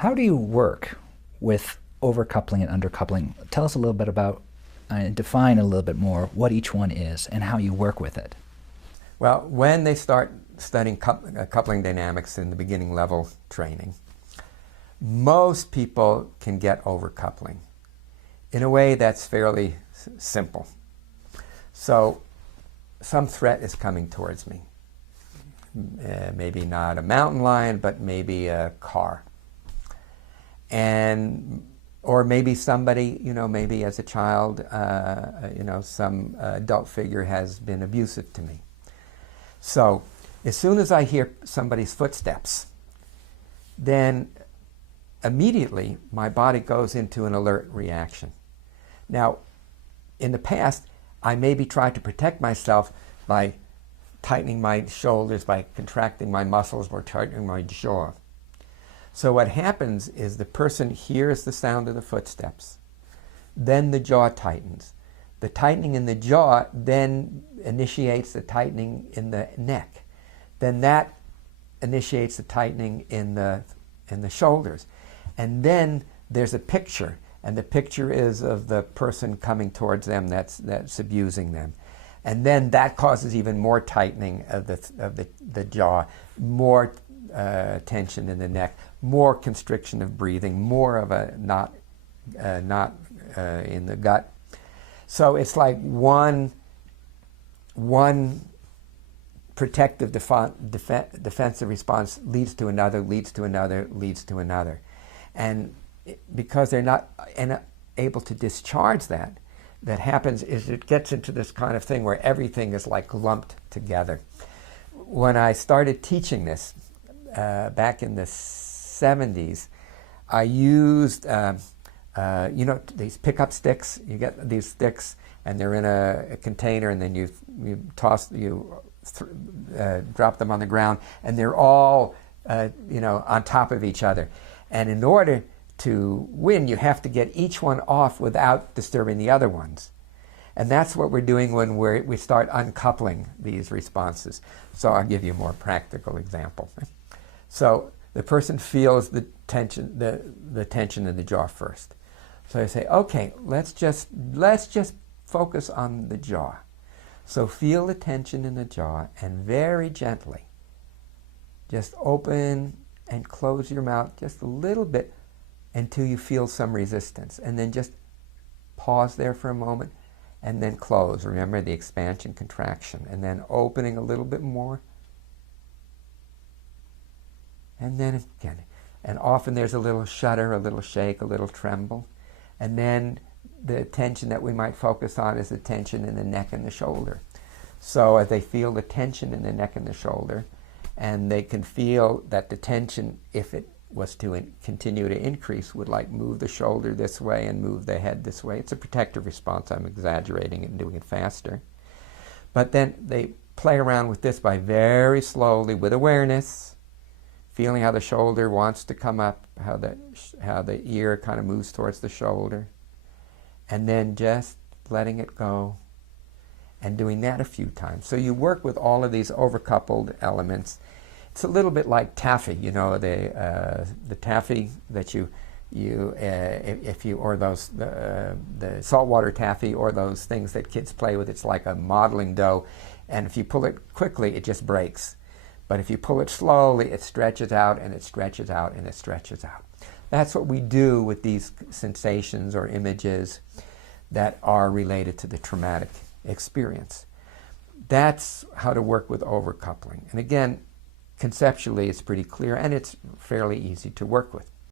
How do you work with overcoupling and undercoupling? Tell us a little bit about, define a little bit more what each one is and how you work with it. Well, when they start studying coupling dynamics in the beginning level training, most people can get overcoupling in a way that's fairly simple. So some threat is coming towards me. Maybe not a mountain lion, but maybe a car. Or maybe somebody, maybe as a child, some adult figure has been abusive to me. So as soon as I hear somebody's footsteps, then immediately my body goes into an alert reaction. Now, in the past, I maybe tried to protect myself by tightening my shoulders, by contracting my muscles, or tightening my jaw. So what happens is the person hears the sound of the footsteps, then the jaw tightens. The tightening in the jaw then initiates the tightening in the neck. Then that initiates the tightening in the shoulders. And then there's a picture, and the picture is of the person coming towards them that's abusing them. And then that causes even more tightening of the jaw, more tension in the neck, more constriction of breathing, more of a knot in the gut. So it's like one protective defensive response leads to another, leads to another, leads to another. And because they're not able to discharge that happens is it gets into this kind of thing where everything is like lumped together. When I started teaching this back in the 70s, I used these pickup sticks. You get these sticks, and they're in a container, and then you drop them on the ground, and they're all on top of each other. And in order to win, you have to get each one off without disturbing the other ones. And that's what we're doing when we start uncoupling these responses. So I'll give you a more practical example. So the person feels the tension in the jaw first. So I say, okay, let's just focus on the jaw. So feel the tension in the jaw, and very gently just open and close your mouth just a little bit until you feel some resistance. And then just pause there for a moment and then close. Remember the expansion, contraction, and then opening a little bit more. And then again. And often there's a little shudder, a little shake, a little tremble. And then the tension that we might focus on is the tension in the neck and the shoulder. So as they feel the tension in the neck and the shoulder, and they can feel that the tension, if it was to continue to increase, would like move the shoulder this way and move the head this way. It's a protective response. I'm exaggerating it and doing it faster. But then they play around with this by very slowly, with awareness, feeling how the shoulder wants to come up, how the ear kind of moves towards the shoulder, and then just letting it go, and doing that a few times. So you work with all of these overcoupled elements. It's a little bit like taffy, the taffy that or the saltwater taffy, or those things that kids play with. It's like a modeling dough, and if you pull it quickly, it just breaks. But if you pull it slowly, it stretches out, and it stretches out, and it stretches out. That's what we do with these sensations or images that are related to the traumatic experience. That's how to work with overcoupling. And again, conceptually, it's pretty clear, and it's fairly easy to work with.